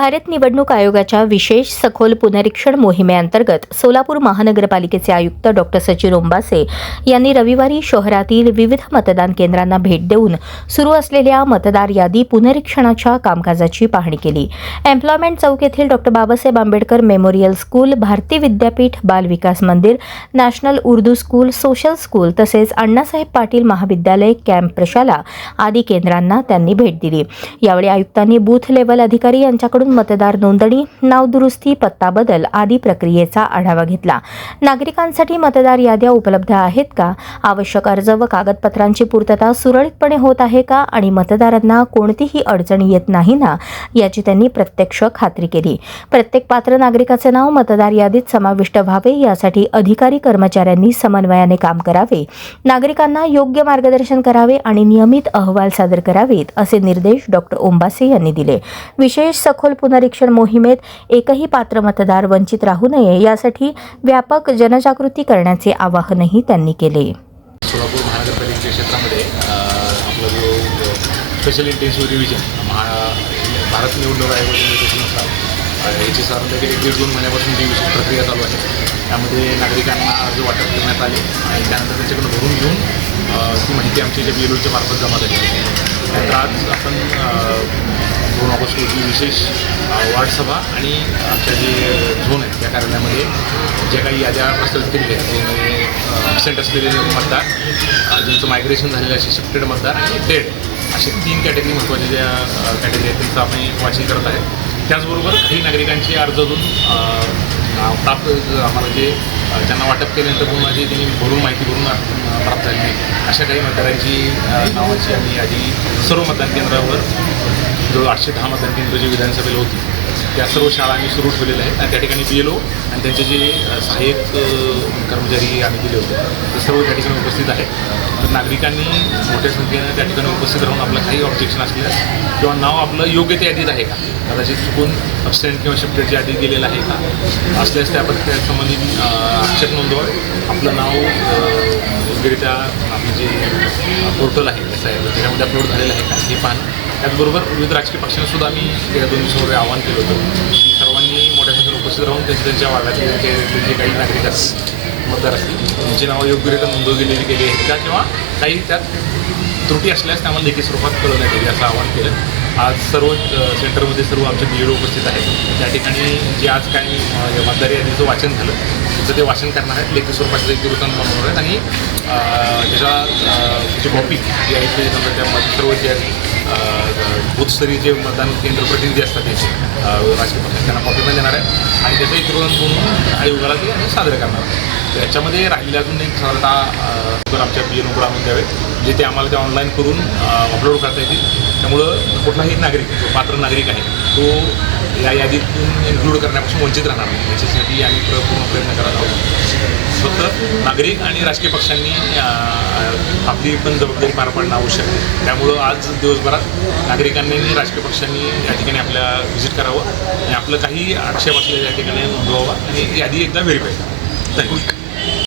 भारत निवडणूक आयोगाच्या विशेष सखोल पुनरीक्षण मोहिमेअंतर्गत सोलापूर महानगरपालिकेचे आयुक्त डॉ. सचिन ओंबासे यांनी रविवारी शहरातील विविध मतदान केंद्रांना भेट देऊन सुरू असलेल्या मतदार यादी पुनरीक्षणाच्या कामकाजाची पाहणी केली. एम्प्लॉयमेंट चौक येथील डॉ. बाबासाहेब आंबेडकर मेमोरियल स्कूल, भारती विद्यापीठ, बाल विकास मंदिर, national Urdu school, social school तसेच अण्णासाहेब पाटील महाविद्यालय, कॅम्प प्रशाला आदी केंद्रांना त्यांनी भेट दिली. यावेळी आयुक्तांनी बूथ लेव्हल अधिकारी यांच्याकडून मतदार नोंदणी, नाव दुरुस्ती, पत्ता बदल आदी प्रक्रियेचा आढावा घेतला. नागरिकांसाठी मतदार याद्या उपलब्ध आहेत का, आवश्यक अर्ज व कागदपत्रांची पूर्तता सुरळीतपणे होत आहे का आणि मतदारांना कोणतीही अडचण येत नाही ना, याची त्यांनी प्रत्यक्ष खात्री केली. प्रत्येक पात्र नागरिकाचे नाव मतदार यादीत समाविष्ट व्हावे यासाठी अधिकारी कर्मचाऱ्यांनी समन्वयाने काम करावे, नागरिकांना योग्य मार्गदर्शन करावे आणि नियमित अहवाल सादर करावेत असे निर्देश डॉ. ओंबासे यांनी दिले. विशेष सखोल पुनरीक्षण मोहिमेत एकही पात्र मतदार वंचित राहू नये यासाठी व्यापक जनजागृती करण्याचे आवाहनही त्यांनी केले. सोलापूर महानगरपालिकेच्या क्षेत्रामध्ये आपला जो स्पेशल इंटेन्सिव्ह रिव्हिजन भारत निवडणूक आयोगाच्या निर्देशानुसार याची साधारणतः 1-2 महिन्यापासून जी विशेष प्रक्रिया चालू आहे. त्यामध्ये नागरिकांना अर्ज वाटप करण्यात आले आणि त्यानंतर त्यांच्याकडून भरून घेऊन ती माहिती आमच्या ज्या BLOच्या मार्फत जमा झाली. त्यानंतर आज आपण 2 ऑगस्ट रोजी विशेष वार्डसभा आणि आमच्या जे झोन आहेत त्या कार्यालयामध्ये ज्या काही याद्या प्रस्तावित केलेल्या आहेत ते ॲबसेंट असलेले मतदार, ज्यांचं मायग्रेशन झालेलं असे शिफ्टेड मतदार आणि डेड असे 3 कॅटेगरी महत्त्वाच्या ज्या कॅटेगरी आहेत त्यांचं आम्ही वाचन करत आहे. त्याचबरोबर काही नागरिकांचे अर्ज अजून प्राप्त आम्हाला जे त्यांना वाटप केल्यानंतर पुन्हा जे त्यांनी माहिती भरून प्राप्त झाली नाही अशा काही मतदारांची नावाची आम्ही यादी सर्व मतदान केंद्रावर जो 810 मतदान केंद्र जे विधानसभेला होती त्या सर्व शाळा आम्ही सुरू ठेवलेल्या आहेत आणि त्या ठिकाणी BLO आणि त्यांचे जे सहाय्यक कर्मचारी आम्ही दिले होते ते सर्व त्या ठिकाणी उपस्थित आहेत. तर नागरिकांनी मोठ्या संख्येनं त्या ठिकाणी उपस्थित राहून आपलं काही ऑब्जेक्शन असल्यास किंवा नाव आपलं योग्य त्या यादीत आहे का, कदाचित चुकून ॲबसेंट किंवा शिफ्टेडच्या यादीत गेलेलं आहे का असल्यास त्याबद्दल त्यासंबंधी आक्षेप नोंदवावे. आपलं नाव योग्यरित्या आपलं जे पोर्टल आहे त्याच्यामध्ये अपलोड झालेलं आहे का हे पाहणं. त्याचबरोबर विविध राजकीय पक्षांनासुद्धा आम्ही गेल्या 2 दिवसांवर आवाहन केलं होतं की सर्वांनी मोठ्या संख्येने उपस्थित राहून त्यांच्या वार्डातले जे काही नागरिक असतील, मतदार असतील त्यांची नावं योग्यरित्या नोंदवली गेली आहेत का किंवा काही त्यात त्रुटी असल्यास त्यामध्ये लेखी स्वरूपात कळवण्यात येईल असं आवाहन केलं. आज सर्व सेंटरमध्ये सर्व आमचे BLO उपस्थित आहेत. त्या ठिकाणी जे आज काही मतदार यादीचं वाचन झालं त्याचं ते वाचन करणार आहेत, लेखी स्वरूपाचं लेखी वृत्तांत बनवणार आहेत आणि त्याची कॉपी जी आहे ते त्या सर्व जे बूथस्तरीय जे मतदान केंद्र प्रतिनिधी असतात त्याचे राजकीय पक्ष त्यांना कॉपी पण देणार आहेत आणि त्याचं एक वृत्तांत बनवून आयोगाला ते आम्ही सादर करणार आहोत. त्याच्यामध्ये राहिलेले अजून एक साधारणतः आमच्या BLOकडे आणून द्यावेत जे ते आम्हाला ते ऑनलाईन करून अपलोड करता येतील. त्यामुळं कुठलाही नागरिक जो पात्र नागरिक आहे तो या यादीतून इन्क्लूड करण्यापासून वंचित राहणार नाही याच्यासाठी आम्ही पूर्ण प्रयत्न करत आहोत. फक्त नागरिक आणि राजकीय पक्षांनी आपली पण जबाबदारी पार पाडणं आवश्यक आहे. त्यामुळं आज दिवसभरात नागरिकांनी आणि राजकीय पक्षांनी या ठिकाणी आपल्या व्हिजिट करावं आणि आपलं काही आक्षेप असलेल्या या ठिकाणी नोंदवावा आणि यादी एकदा व्हेरीफाय करावं. थँक्यू.